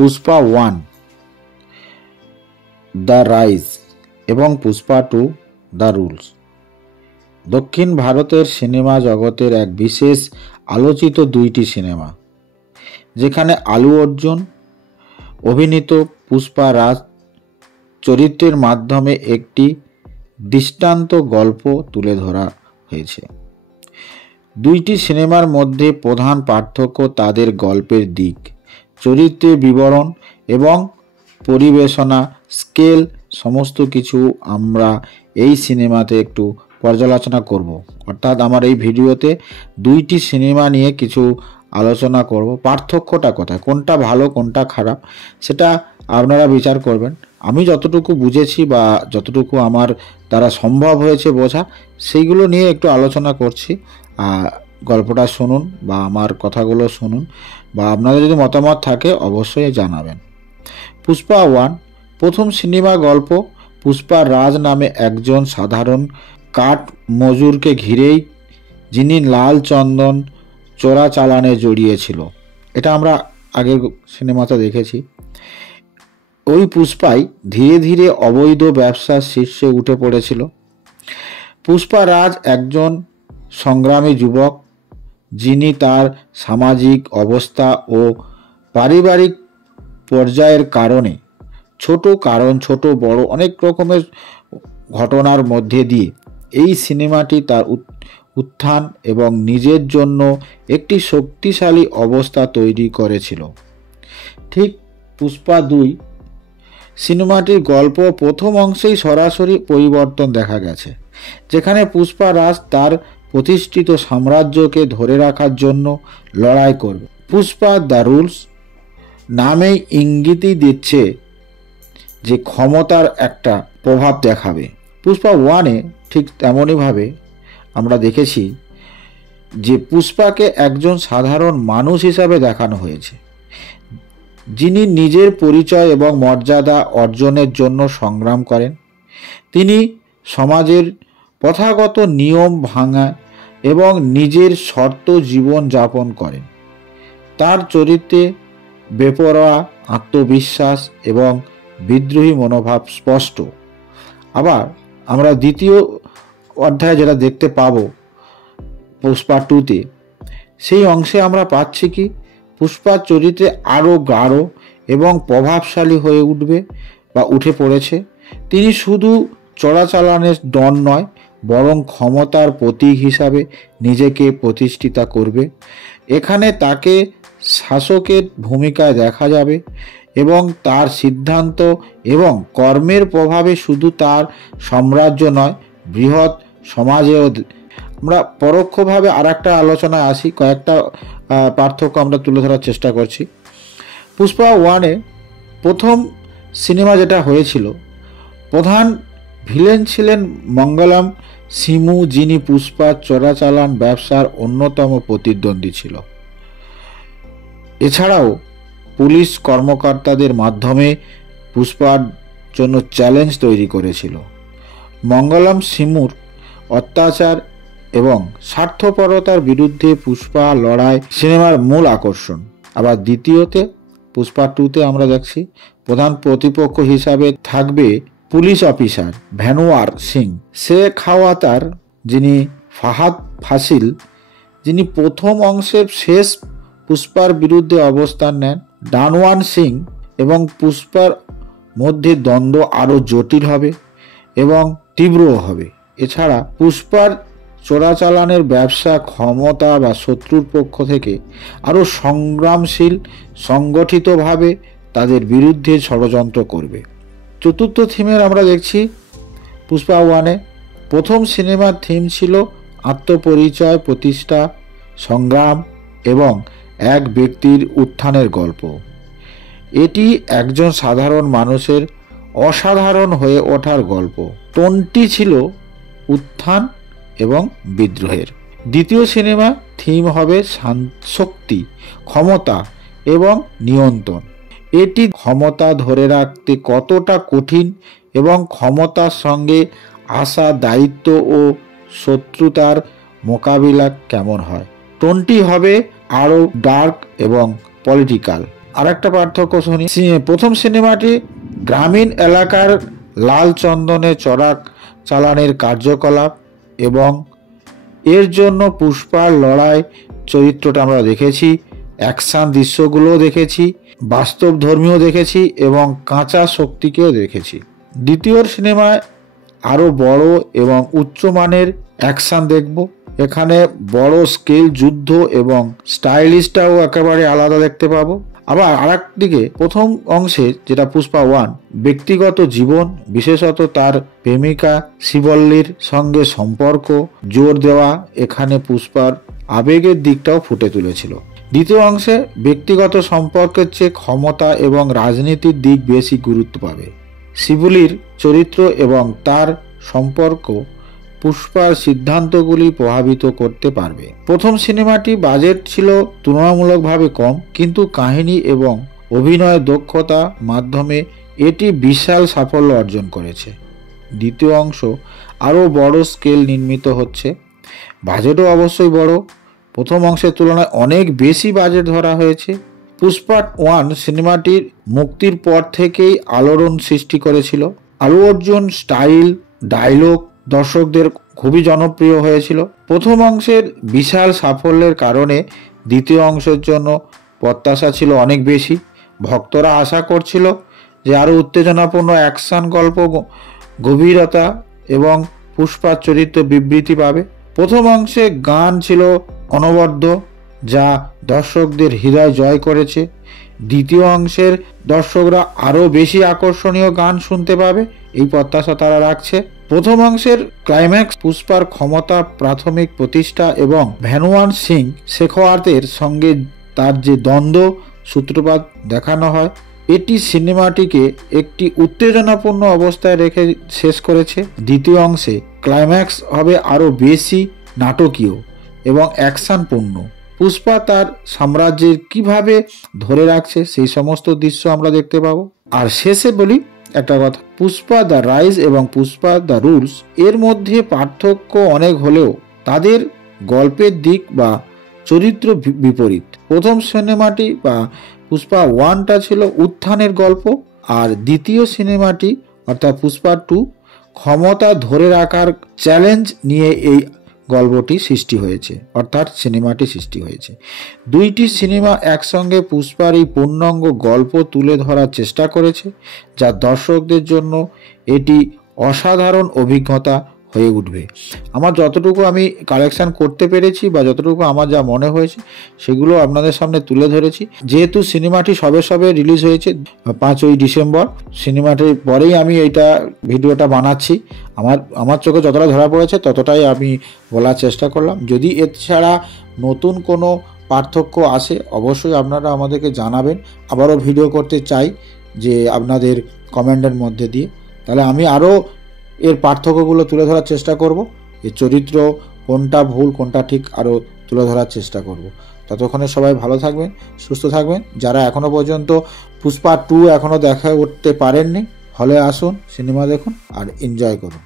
Pushpa 1 the rise এবং Pushpa 2 the rules দক্ষিণ ভারতের সিনেমা জগতের এক বিশেষ আলোচিত দুইটি সিনেমা, যেখানে আলু অর্জুন অভিনীত পুষ্পা রাজ চরিত্রের মাধ্যমে একটি দৃষ্টান্ত গল্প তুলে ধরা হয়েছে। দুইটি সিনেমার মধ্যে প্রধান পার্থক্য তাদের গল্পের দিক, চরিত্রের বিবরণ এবং পরিবেশনা স্কেল। সমস্ত কিছু আমরা এই সিনেমাতে একটু পর্যালোচনা করব, অর্থাৎ আমার এই ভিডিওতে দুইটি সিনেমা নিয়ে কিছু আলোচনা করব। পার্থক্যটা কোথায়, কোনটা ভালো কোনটা খারাপ, সেটা আপনারা বিচার করবেন। আমি যতটুকু বুঝেছি বা যতটুকু আমার দ্বারা সম্ভব হয়েছে বোঝা, সেইগুলো নিয়ে একটু আলোচনা করছি। গল্পটা শুনুন বা আমার কথাগুলো শুনুন, বা আপনাদের যদি মতামত থাকে অবশ্যই জানাবেন। পুষ্পা 1 প্রথম সিনেমা গল্প পুষ্পা রাজ নামে একজন সাধারণ কাঠ মজুরকে ঘিরেই, যিনি লাল চন্দন চোরাচালানে জড়িয়েছিল। এটা আমরা আগের সিনেমাতে দেখেছি। ওই পুষ্পাই ধীরে ধীরে অবৈধ ব্যবসার শীর্ষে উঠে পড়েছিল। পুষ্পা রাজ একজন সংগ্রামী যুবক, যিনি তার সামাজিক অবস্থা ও পারিবারিক পর্যায়ের কারণে ছোট বড় অনেক রকমের ঘটনার মধ্যে দিয়ে এই সিনেমাটি তার উত্থান এবং নিজের জন্য একটি শক্তিশালী অবস্থা তৈরি করেছিল। ঠিক পুষ্পা 2 সিনেমাটির গল্প প্রথম অংশেই সরাসরি পরিবর্তন দেখা গেছে, যেখানে পুষ্পা রাজ তার প্রতিষ্ঠিত সাম্রাজ্যকে ধরে রাখার জন্য লড়াই করবে। পুষ্পা দ্য রুলস নামেই ইঙ্গিতই দিচ্ছে যে ক্ষমতার একটা প্রভাব দেখাবে। পুষ্পা 1-এ ঠিক তেমনইভাবে আমরা দেখেছি যে পুষ্পাকে একজন সাধারণ মানুষ হিসাবে দেখানো হয়েছে, যিনি নিজের পরিচয় এবং মর্যাদা অর্জনের জন্য সংগ্রাম করেন। তিনি সমাজের প্রথাগত নিয়ম ভাঙা এবং নিজের শর্ত জীবন যাপন করেন। তার চরিত্রে বেপরোয়া আত্মবিশ্বাস এবং বিদ্রোহী মনোভাব স্পষ্ট। আবার আমরা দ্বিতীয় অধ্যায়ে যেটা দেখতে পাবো পুষ্পা 2-তে, সেই অংশে আমরা পাচ্ছি কি পুষ্পার চরিত্রে আরও গাঢ় এবং প্রভাবশালী হয়ে উঠবে বা উঠে পড়েছে। তিনি শুধু চোরাচালানের ডন নয়, বরং ক্ষমতার প্রতীক হিসাবে নিজেকে প্রতিষ্ঠিত করবে। এখানে তাকে শাসকের ভূমিকায় দেখা যাবে এবং তার সিদ্ধান্ত এবং কর্মের প্রভাবে শুধু তার সাম্রাজ্য নয়, বৃহৎ সমাজেও। আমরা পরোক্ষভাবে আর একটা আলোচনায় আসি, কয়েকটা পার্থক্য আমরা তুলে ধরার চেষ্টা করছি। পুষ্পা 1-এ প্রথম সিনেমা যেটা হয়েছিল, প্রধান ভিলেন ছিলেন মঙ্গলম সিমু, যিনি পুষ্পার চোরাচালান ব্যবসার অন্যতম প্রতিদ্বন্দ্বী ছিল। এছাড়াও পুলিশ কর্মকর্তাদের মাধ্যমে পুষ্পার জন্য চ্যালেঞ্জ তৈরি করেছিল। মঙ্গলম সিমুর অত্যাচার এবং স্বার্থপরতার বিরুদ্ধে পুষ্পা লড়াই সিনেমার মূল আকর্ষণ। আবার দ্বিতীয়তে পুষ্পা 2-তে আমরা দেখছি প্রধান প্রতিপক্ষ হিসাবে থাকবে পুলিশ অফিসার ভেনুয়ার সিং শেখাওয়াতার, যিনি ফাহাদ ফাসিল, যিনি প্রথম অংশের শেষ পুষ্পার বিরুদ্ধে অবস্থান নেন। ডানওয়ান সিং এবং পুষ্পার মধ্যে দ্বন্দ্ব আরও জটিল হবে এবং তীব্রও হবে। এছাড়া পুষ্পার চোরাচালানের ব্যবসা ক্ষমতা বা শত্রুর পক্ষ থেকে আরও সংগ্রামশীল সংগঠিতভাবে তাদের বিরুদ্ধে ষড়যন্ত্র করবে। চতুর্থ থিমের আমরা দেখছি পুষ্পা 1-এ প্রথম সিনেমার থিম ছিল আত্মপরিচয়, প্রতিষ্ঠা, সংগ্রাম এবং এক ব্যক্তির উত্থানের গল্প। এটি একজন সাধারণ মানুষের অসাধারণ হয়ে ওঠার গল্প। টোনটি ছিল উত্থান এবং বিদ্রোহের। দ্বিতীয় সিনেমা থিম হবে শক্তি, ক্ষমতা এবং নিয়ন্ত্রণ। এটি ক্ষমতা ধরে রাখতে কতটা কঠিন এবং ক্ষমতার সঙ্গে আসা দায়িত্ব ও শত্রুতার মোকাবিলা কেমন হয়। টোনটি হবে আরও ডার্ক এবং পলিটিক্যাল। আরেকটা পার্থক্য শুনি। প্রথম সিনেমাটি গ্রামীণ এলাকার লাল চন্দনে চড়াক চালানের কার্যকলাপ এবং এর জন্য পুষ্পার লড়াই চরিত্রটা আমরা দেখেছি, অ্যাকশন দৃশ্যগুলোও দেখেছি, বাস্তব ধর্মীয় দেখেছি এবং কাঁচা শক্তিকেও দেখেছি। দ্বিতীয় সিনেমায় আরও বড় এবং উচ্চমানের অ্যাকশন দেখব। এখানে বড় স্কেল যুদ্ধ এবং স্টাইলিশটাও একেবারে আলাদা দেখতে পাবো। আবার আরেক দিকে প্রথম অংশে যেটা পুষ্পা 1, ব্যক্তিগত জীবন, বিশেষত তার প্রেমিকা শিবল্লীর সঙ্গে সম্পর্ক জোর দেওয়া এখানে পুষ্পার আবেগের দিকটাও ফুটে তুলেছিল। দ্বিতীয় অংশে ব্যক্তিগত সম্পর্কের চেয়ে ক্ষমতা এবং রাজনীতির দিক বেশি গুরুত্ব পাবে। শিবলীর চরিত্র এবং তার সম্পর্ক পুষ্পার সিদ্ধান্তগুলি প্রভাবিত করতে পারবে। প্রথম সিনেমাটি বাজেট ছিল তুলনামূলকভাবে কম, কিন্তু কাহিনী এবং অভিনয়ের দক্ষতা মাধ্যমে এটি বিশাল সাফল্য অর্জন করেছে। দ্বিতীয় অংশ আরও বড় স্কেল নির্মিত হচ্ছে, বাজেটও অবশ্যই বড়, প্রথম অংশের তুলনায় অনেক বেশি বাজেট ধরা হয়েছে। পুষ্পা 1 সিনেমাটির মুক্তির পর থেকেই আলোড়ন সৃষ্টি করেছিল। আলু অর্জুন স্টাইল, ডায়লগ দর্শকদের খুবই জনপ্রিয় হয়েছিল। প্রথম অংশের বিশাল সাফল্যের কারণে দ্বিতীয় অংশের জন্য প্রত্যাশা ছিল অনেক বেশি। ভক্তরা আশা করছিল যে আরও উত্তেজনাপূর্ণ অ্যাকশন গল্প, গভীরতা এবং পুষ্পার চরিত্র বিবৃতি পাবে। প্রথম অংশে গান ছিল অনবদ্য, যা দর্শকদের হৃদয় জয় করেছে। দ্বিতীয় অংশের দর্শকরা আরও বেশি আকর্ষণীয় গান শুনতে পাবে, এই প্রত্যাশা তারা রাখছে। প্রথম অংশের ক্লাইম্যাক্স পুষ্পার ক্ষমতা, প্রাথমিক প্রতিষ্ঠা এবং ভ্যানুয়ান সিং শেখাওয়াতের সঙ্গে তার যে দ্বন্দ্ব সূত্রপাত দেখানো হয়, এটি সিনেমাটিকে একটি উত্তেজনাপূর্ণ অবস্থায় রেখে শেষ করেছে। দ্বিতীয় অংশে ক্লাইম্যাক্স হবে আরও বেশি নাটকীয় এবং অ্যাকশনপূর্ণ। পুষ্পা তার সাম্রাজ্যের কিভাবে ধরে রাখছে সেই সমস্ত দৃশ্য আমরা দেখতে পাবো। আর শেষে বলি একটা কথা, পুষ্পা দ্য রাইজ এবং পুষ্পা দ্য রুলস এর মধ্যে পার্থক্য অনেক হলেও তাদের গল্পের দিক বা চরিত্র বিপরীত। প্রথম সিনেমাটি বা পুষ্পা 1টা ছিল উত্থানের গল্প, আর দ্বিতীয় সিনেমাটি অর্থাৎ পুষ্পা 2 ক্ষমতা ধরে রাখার চ্যালেঞ্জ নিয়ে এই গল্পটি সৃষ্টি হয়েছে, অর্থাৎ সিনেমাটি সৃষ্টি হয়েছে। দুইটি সিনেমা একসঙ্গে পুষ্পার এই পূর্ণাঙ্গ গল্প তুলে ধরার চেষ্টা করেছে, যা দর্শকদের জন্য এটি অসাধারণ অভিজ্ঞতা হয়ে উঠবে। আমার যতটুকু আমি কালেকশন করতে পেরেছি বা যতটুকু আমার যা মনে হয়েছে সেগুলো আপনাদের সামনে তুলে ধরেছি। যেহেতু সিনেমাটি সবে রিলিজ হয়েছে 5ই ডিসেম্বর, সিনেমাটির পরেই আমি এইটা ভিডিওটা বানাচ্ছি। আমার চোখে যতটা ধরা পড়েছে ততটাই আমি বলার চেষ্টা করলাম। যদি এছাড়া নতুন কোনো পার্থক্য আসে অবশ্যই আপনারা আমাদেরকে জানাবেন। আবারও ভিডিও করতে চাই যে আপনাদের কমেন্টের মধ্যে দিয়ে, তাহলে আমি আরও এর পার্থক্যগুলো তুলে ধরার চেষ্টা করব। এর চরিত্র কোনটা ভুল কোনটা ঠিক আরও তুলে ধরার চেষ্টা করব। ততক্ষণে সবাই ভালো থাকবেন, সুস্থ থাকবেন। যারা এখনও পর্যন্ত পুষ্পা 2 এখনও দেখে উঠতে পারেননি, হলে আসুন, সিনেমা দেখুন আর এনজয় করুন।